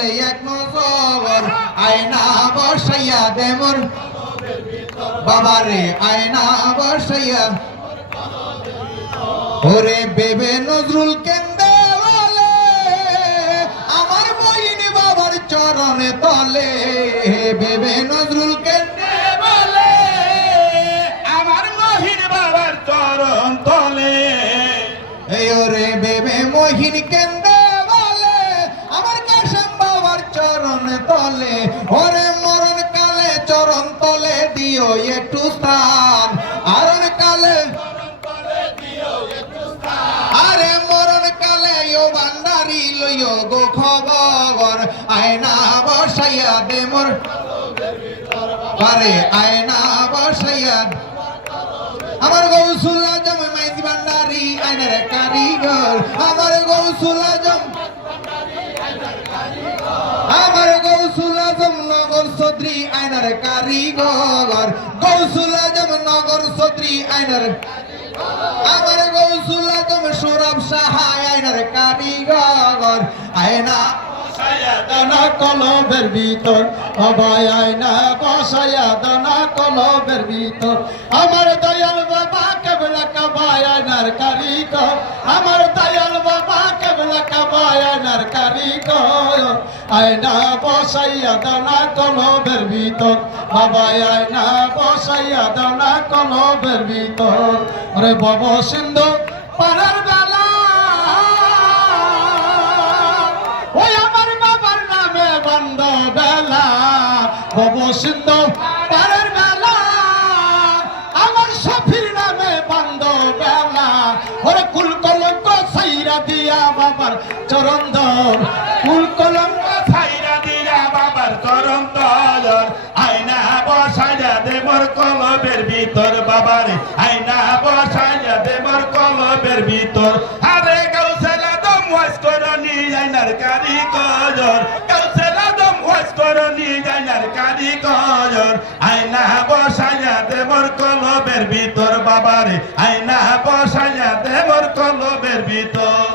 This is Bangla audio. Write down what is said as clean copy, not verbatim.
করলে এক নজর আয়না বসাইয়া দে মোর বাবারে আয়না বসাইয়া ওরে বেবে নজরুল কেন্দে বলে আমার বইনি বাবার চরণে তলে বেবে নজরুল কেন্দে বলে আমার মহিন বাবার চরণ তলে এই ওরে বেবে মহিন কেন্দে বলে আমার কাশেম বাবার চরণ তলে ওরে মরণ কালে চরণ তলে দিও একটু স্থান আরণ কালে আরে মরণ কালে ও ভান্ডারি লইও গো খবর আয়না বসাইয়া দে মোর আরে আয়না বসাইয়া আমার গৌসুল আজম মাইজ ভান্ডারি আয়নার কারিগর আমার গৌসুল আজম আমার গৌসুল আজম নগর সদরি আয়নার কারিগর গৌসুল আজম নগর সদরি আয়নার আমার গৌসুল আজম সৌরভ সাহায় আয়নার কারিগর আয়না বসাইয়া দানা কলবের ভিতর বাবাই আয়না বসাইয়া দানা কলবের ভিতর আমার দয়াল বাবা কেবলা কাবায় আয়নার কারিগর আমার দয়াল বাবা কেবলা কাবায় আয়নার কারিগর আয়না বসাইয়া দানা কলবের ভিতর বাবাই আয়না বসাইয়া দানা কলবের ভিতর ওরে ভব সিন্ধু পারার বেলা ওই আমার বাবার নামে বন্ধ বেলা ভব সিন্ধু পারার বেলা আমার সফির নামে বন্ধ বেলা ওরে কুল কলঙ্ক সাইরা দিয়া বাবার চরণ ধর কুল কলঙ্ক সাইরা দিয়া বাবার চরণ ধর আয়না বসাইয়া দে মোর কলবের ভিতর বাবারে আয়না বসাইয়া দে মোর কলবের ভিতর আরে গাউসেল আদম ওয়াজ করনি আয়নার কারিগর গাউসেল আদম ওয়াজ করনি আয়নার কারিগর আয়না বসাইয়া দে মোর কলবের ভিতর বাবারে আয়না বসাইয়া দে মোর কলবের ভিতর